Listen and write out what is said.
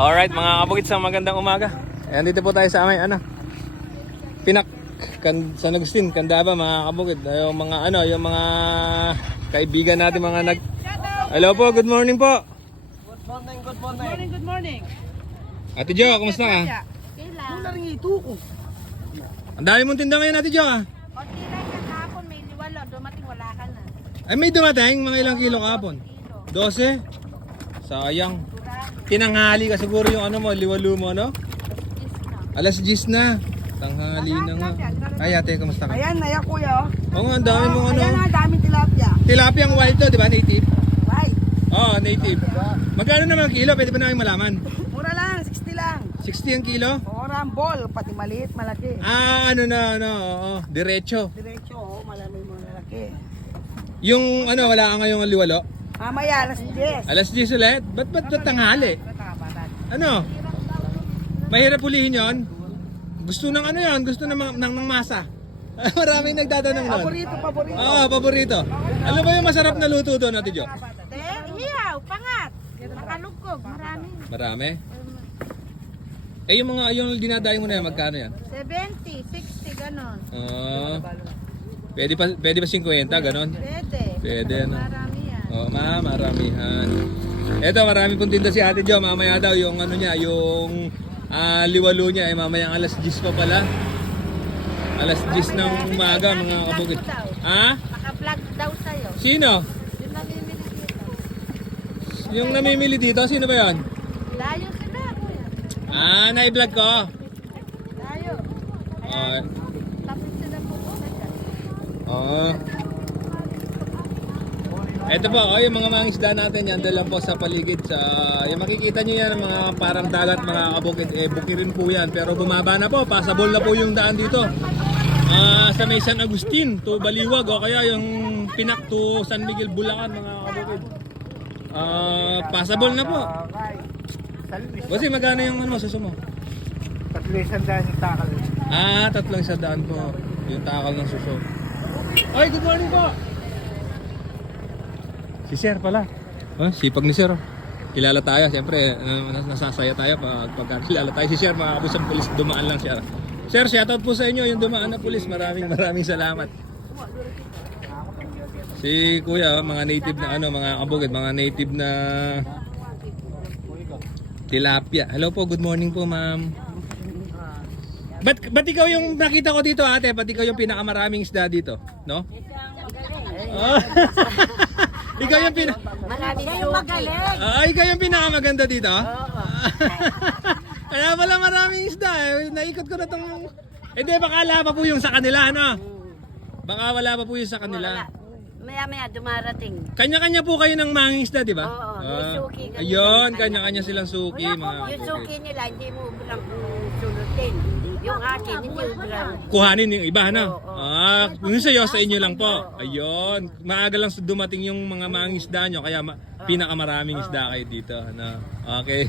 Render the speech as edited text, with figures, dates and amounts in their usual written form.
Alright mga kabukid, sa magandang umaga. Ayan, dito po tayo sa amay Pinak San Agustin, Candaba mga kabukid. Yung mga yung mga kaibigan natin mga Hello po, good morning po. Good morning. Good morning. Ate Jo, kumusta ka? Wala rin ito ko. Ang dami mong tinda ngayon, Ate Jo ah. Konti lang yan kahapon, may liwalo, dumating wala ka na. Ay, may dumating, mga ilang kilo kahapon? 12? Sayang. Tinanghali ka siguro yung liwalo mo, no? Alas 10 na. Tanghali na nga. Ay, ate, kamusta ka? Ayan, naya kuya. Oo nga, ang dami mong Ayan na, daming tilapia. Tilapiyang wild to, di ba? Native? Right. Oo, native. Magkano naman ang kilo? Pwede ba namin malaman? Mura lang, 60 lang. 60 ang kilo? Mura ang ball, pati maliit, malaki. Ah, oo. Diretso. Diretso, malamig mo malaki. Yung wala ka ngayong liwalo? Mamaya, alas 10. Alas 10 ulit? Ba't tanghali? Ano? Mahirap ulihin yon? Gusto ng yan? Gusto ng masa? Maraming nagtatanong nun. Paborito. Oo, paborito. Ano ba yung masarap na luto doon, Ate Jo? Hiyaw, pangat, makalugkog, marami. Marami? Eh, yung dinadayo mo na yan, magkano yan? 70, 60, ganon. Pwede ba 50, ganon? Pwede, ano? Marami yan. Oo, maramihan. Eto, marami pong tinda si Ate Jo. Mamaya daw yung yung liwalo niya ay mamayang alas 10 pa pala. Alas 10 ng umaga mga kabukid. Ha? Naka-vlog daw sa'yo. Sino? Yung namimili dito. Yung namimili dito? Sino ba yan? Layo sila, kuya. Na-vlog ko. Layo. Okay. Tapos sila pupunta dyan. Oo. Ito po, yung mga mangisda natin yan, dala po sa paligid. Yung makikita nyo yan, mga parang dagat, mga kabukid, bukirin po yan. Pero bumaba na po, passable na po yung daan dito. Sa may San Agustin to Baliwag, o kaya yung Pinak to San Miguel, Bulacan, mga kabukid. Passable na po. Kasi magkano yung susumo? 300 yung takal. 300 po yung takal ng suso. Ay, good morning po! Si Sir pala. Sipag ni Sir. Kilala tayo, siyempre nasasaya tayo pag kilala tayo. Si Sir, mga kabusang pulis, dumaan lang siya. Sir, shoutout po sa inyo yung dumaan na pulis. Maraming salamat. Si Kuya, mga native na mga kabukid, mga native na tilapia. Hello po, good morning po, ma'am. Ba't ikaw yung nakita ko dito, ate? Ba't ikaw yung pinakamaraming isda dito? No? Ikaw yung ikaw yung pinakamaganda dito? Kaya pala maraming isda Naikot ko na tong... Hindi, baka wala pa po yung sa kanila, ano? Baka wala pa po yung sa kanila. Maya-maya dumarating. Kanya-kanya po kayo ng manging isda, di ba? Oo, may suki kami. Ayun, kanya-kanya silang suki, mga Yung suki nila, hindi mo lang sulutin. Yung akin, hindi mo lang. kuhanin yung iba, no? Kung sa'yo, sa inyo lang po. Ayun, maaga lang dumating yung mga manging isda nyo, kaya pinakamaraming isda kayo dito, ano? Okay.